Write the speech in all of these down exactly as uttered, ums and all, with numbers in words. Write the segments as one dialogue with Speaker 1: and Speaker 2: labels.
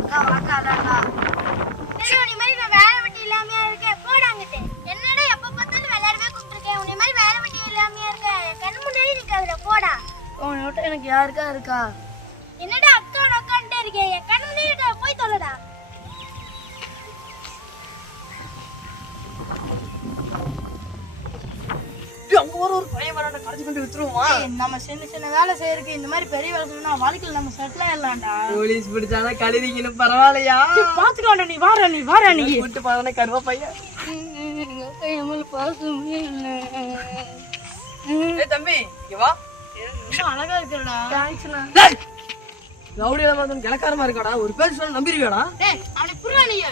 Speaker 1: அக்கா வாக்கா அக்கா சரி மாதிரி நான் வேலை வெட்டி இல்லாமையா இருக்கேன் போடாங்கிட்டு என்னடா எப்ப பார்த்தாலும் விளையாடவே கூப்பிட்டுருக்கேன் உன்னை மாதிரி வேலை வெட்டி இல்லாமையா இருக்க கண்ணு முன்னாடி நிக்காதுல போடா
Speaker 2: உன் விட்டு எனக்கு யாருக்கா இருக்கா
Speaker 1: என்னடா அக்கா அக்கான்ட்டே இருக்கே என் கண்ணு முன்னாடி போய் தொலைடா
Speaker 2: அங்க ஒரு ஒரு பையன் வரான்டா கடைசி கொண்டு வித்துருவோமா நம்ம சின்ன சின்ன வேலை செய்யறதுக்கு இந்த மாதிரி பெரிய வேலை செய்யணும்னா வாழ்க்கையில நம்ம செட்டில் ஆயிடலாம்டா
Speaker 3: போலீஸ் பிடிச்சானா கழுதிங்கன்னு பரவாயில்லையா
Speaker 2: பாத்துக்கலாம்டா நீ வாடா நீ வாடா நீ
Speaker 3: விட்டு பாதானே கருவா பையன்
Speaker 2: எங்க அக்கா எம்எல் பாசமே இல்லை
Speaker 3: ஏய் தம்பி இங்க வா
Speaker 2: ரொம்ப அழகா இருக்குடா தேங்க்ஸ்ண்ணா
Speaker 3: ரவுடியில மாதிரி கிழக்காரமா இருக்காடா ஒரு பேர் சொல்ல நம்பிருவியாடா
Speaker 2: டேய் அவனை புரியல நீ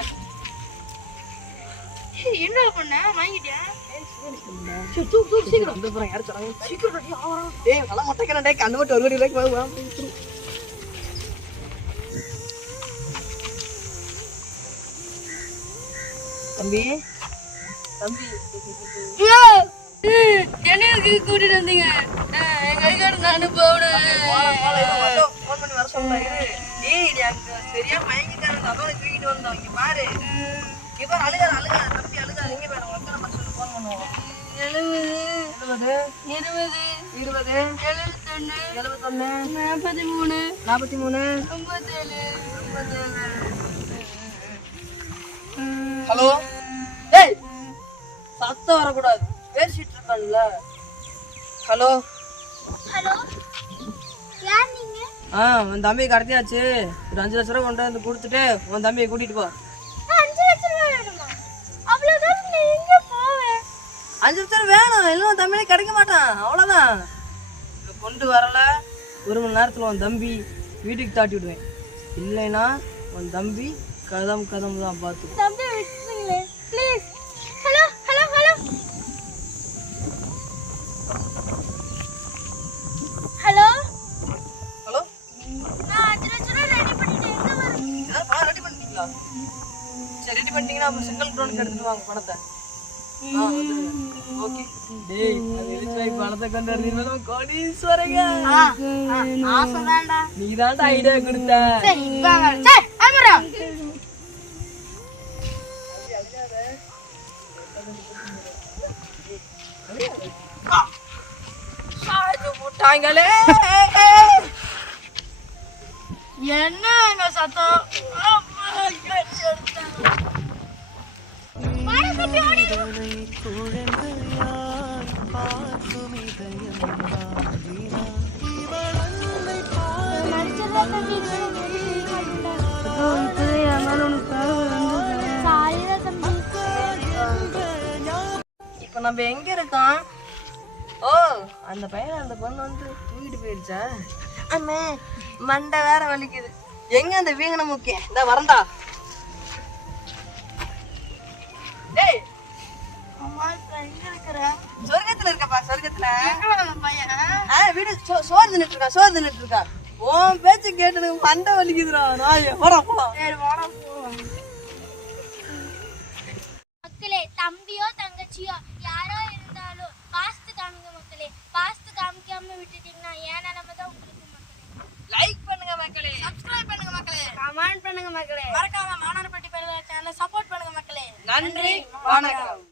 Speaker 2: என்ன பண்ண வாங்கிட்டியா
Speaker 3: தூக்கு தூக்கு சீக்கிரம் இந்த போறேன் யார் சொன்னாங்க சீக்கிரம் டேய் நல்லா மொட்டைக்கறேன் டேய் கண்ணு மட்டும் ஒரு கோடி ரூபாய்க்கு வா தம்பி தம்பி
Speaker 2: என்னைக்கு கூட்டிட்டு வந்தீங்க எங்க ஐகாடு நானு போனேன்
Speaker 3: ஃபோன் பண்ணி வர சொன்னேன் ஏய் நீ அங்க சரியா மயங்கிட்டாரு அவனை தூக்கிட்டு வந்தோம் இங்க பாரு இங்க பாரு அழுகாத அழுகாத தம்பி அழுகாத இங்க பாரு உங்க அக்கா நம்பர் சொல்லி ஃபோன் பண்ணுவோம்
Speaker 2: எழுபது
Speaker 3: இருபது
Speaker 2: இருபது
Speaker 3: இருபது
Speaker 2: எழுபத்தொன்னு
Speaker 3: எழுபத்தொன்னு
Speaker 2: நாற்பத்தி மூணு
Speaker 3: நாற்பத்தி மூணு
Speaker 2: ஐம்பத்தேழு
Speaker 3: ஹலோ ஏய் சத்தம் வரக்கூடாது பேசிட்டு இருக்கான்ல ஹலோ
Speaker 1: ஹலோ யார் நீங்க
Speaker 3: ஆ உன் தம்பியை கடத்தியாச்சு ஒரு அஞ்சு லட்ச ரூபா கொண்டு வந்து கொடுத்துட்டு உன் தம்பியை கூட்டிட்டு போ
Speaker 1: அஞ்சு லட்சம் ரூபாய் வேணுமா அவ்வளவுதான் நீ எங்க போவேன்
Speaker 3: அஞ்சு லட்சம் வேணும் இல்லை உன் தம்பியே கிடைக்க மாட்டான் அவ்வளோதான் இதை கொண்டு வரல ஒரு மணி நேரத்தில் உன் தம்பி வீட்டுக்கு தாட்டி விடுவேன் இல்லைன்னா உன் தம்பி கதம் கதம் தான் பார்த்து
Speaker 1: தம்பி விட்டுருங்களே please hello hello hello hello
Speaker 3: hello
Speaker 1: நான் அஞ்சு லட்சம் ரூபாய் ரெடி பண்ணிட்டேன் எங்க வரேன்
Speaker 3: ஏதாவது பணம் ரெடி பண்ணிட்டீங்களா சரி ரெடி பண்ணிட்டீங்கன்னா அப்போ சிங்கிள் ட்ரோனுக்கு எடுத்துட்டு வாங்க பணத்தை ஆ வந்துருங்க ஓகே டேய் அது எழுச்சாய் பணத்தை கொண்டு வரீங்க கோடீஸ்வரங்க
Speaker 2: ஆசை தான்டா
Speaker 3: நீ தான்டா ஐடியா கொடுத்த
Speaker 2: சரி வாங்க சரி அமரா
Speaker 3: போட்டாங்களே
Speaker 2: என்னங்க சத்தம்
Speaker 3: இப்ப நம்ம எங்க இருக்கோம் ஓ அந்த பையன் அந்த பொண்ணு வந்து தூக்கிட்டு போயிருச்சா அண்ணே மண்டை வேற வலிக்குது எங்க அந்த வீங்கன முக்கியம் இந்த வரண்டா டேய்
Speaker 2: அம்மா இப்ப எங்க இருக்கிற
Speaker 3: சொர்க்கத்துல இருக்கப்பா சொர்க்கத்துல
Speaker 2: எங்க நம்ம பையன்
Speaker 3: ஆ வீடு சோ- சோறு தின்னுட்டு இருக்கா சோறு தின்னுட்டு இருக்கா உன் பேச்சு கேட்டு எனக்கு மண்டை வலிக்குதுடா நாயே போடா போலாம்
Speaker 2: சரி வாடா போலாம்
Speaker 1: மக்களே தம்பியோ தங்கச்சியோ யாரோ இருந்தாலும் பாஸ்து காமிங்க மக்களே பாஸ்து காமிக்காம விட்டுட்டீங்கன்னா ஏன் நிலைமை தான் உங்களுக்கு மக்களே
Speaker 3: லைக் பண்ணுங்க மக்களே
Speaker 2: சப்ஸ்கிரைப் பண்ணுங்க மக்களே கமெண்ட் பண்ணுங்க மக்களே மறக்காம மானார்பட்டி சேனலை சப்போர்ட் பண்ணுங்க மக்களே
Speaker 3: நன்றி வணக்கம்